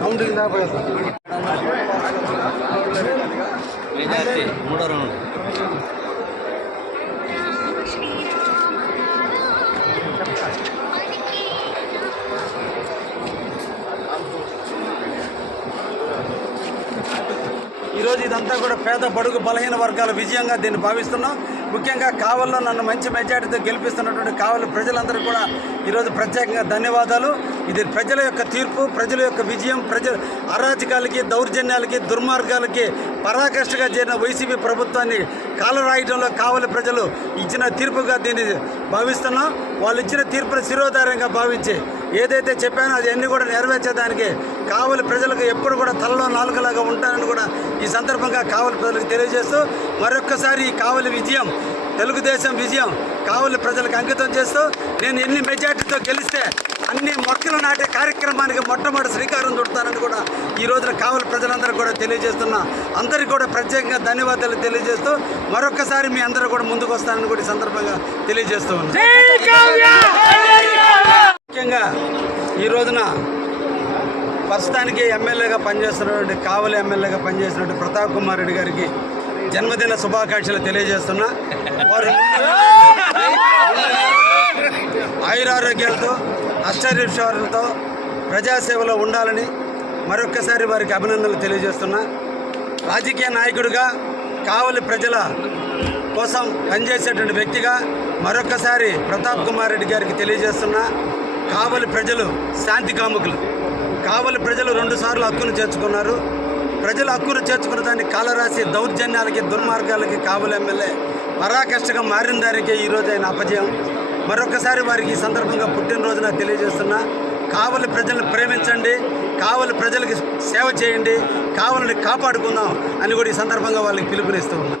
Counting దాకా మూడో round. ఈరోజు ఇదంతా కూడా పేద బడుగు బలహీన వర్గాల విజయంగా దీన్ని భావిస్తున్నాం. ముఖ్యంగా కావల్లో నన్ను మంచి మెజార్టీతో గెలిపిస్తున్నటువంటి కావలి ప్రజలందరూ కూడా ఈరోజు ప్రత్యేకంగా ధన్యవాదాలు. ఇది ప్రజల యొక్క తీర్పు, ప్రజల యొక్క విజయం. ప్రజల అరాచకాలకి, దౌర్జన్యాలకి, దుర్మార్గాలకి పరాకాష్ఠగా చేరిన వైసీపీ ప్రభుత్వాన్ని కాలరాయటంలో కావలి ప్రజలు ఇచ్చిన తీర్పుగా దీన్ని భావిస్తున్నాం. వాళ్ళు ఇచ్చిన తీర్పును శిరోధార్యంగా భావించి ఏదైతే చెప్పానో అది అన్నీ కూడా నెరవేర్చేదానికి కావలి ప్రజలకు ఎప్పుడు కూడా తలలో నాలుగులాగా ఉంటానని కూడా ఈ సందర్భంగా కావలి ప్రజలకు తెలియజేస్తూ మరొక్కసారి ఈ కావలి విజయం, తెలుగుదేశం విజయం కావలి ప్రజలకు అంకితం చేస్తూ నేను ఎన్ని మెజార్టీతో గెలిస్తే అన్ని మొక్కలు నాటే కార్యక్రమానికి మొట్టమొదటి శ్రీకారం చుడతానని కూడా ఈ రోజున కావలి ప్రజలందరూ కూడా తెలియజేస్తున్నా. అందరికీ కూడా ప్రత్యేకంగా ధన్యవాదాలు తెలియజేస్తూ మరొక్కసారి మీ అందరూ కూడా ముందుకు వస్తానని కూడా ఈ సందర్భంగా తెలియజేస్తూ ఉన్నాను. ముఖ్యంగా ఈ రోజున ప్రస్తుతానికి ఎమ్మెల్యేగా పనిచేస్తున్నటువంటి కావలి ఎమ్మెల్యేగా పనిచేసినటువంటి ప్రతాప్ కుమార్ రెడ్డి గారికి జన్మదిన శుభాకాంక్షలు తెలియజేస్తున్నా. వారు ఆయురారోగ్యాలతో అష్టైశ్వర్యాలతో ప్రజాసేవలో ఉండాలని మరొక్కసారి వారికి అభినందనలు తెలియజేస్తున్నా. రాజకీయ నాయకుడిగా కావలి ప్రజల కోసం పనిచేసేటువంటి వ్యక్తిగా మరొక్కసారి ప్రతాప్ కుమార్ రెడ్డి గారికి తెలియజేస్తున్నా. కావలి ప్రజలు శాంతి కాముకులు. కావలి ప్రజలు 2 సార్లు హక్కును చేర్చుకున్నారు. ప్రజలు హక్కును చేర్చుకున్న దాన్ని కాలరాసి దౌర్జన్యాలకి, దుర్మార్గాలకి కావలి ఎమ్మెల్యే పరాకాష్ఠగా మారిన దానికే ఈరోజు ఆయన అపజయం. మరొకసారి వారికి ఈ సందర్భంగా పుట్టినరోజున తెలియజేస్తున్నా. కావలి ప్రజలను ప్రేమించండి, కావలి ప్రజలకి సేవ చేయండి, కావలిని కాపాడుకుందాం అని కూడా ఈ సందర్భంగా వాళ్ళకి పిలుపునిస్తూ ఉన్నా.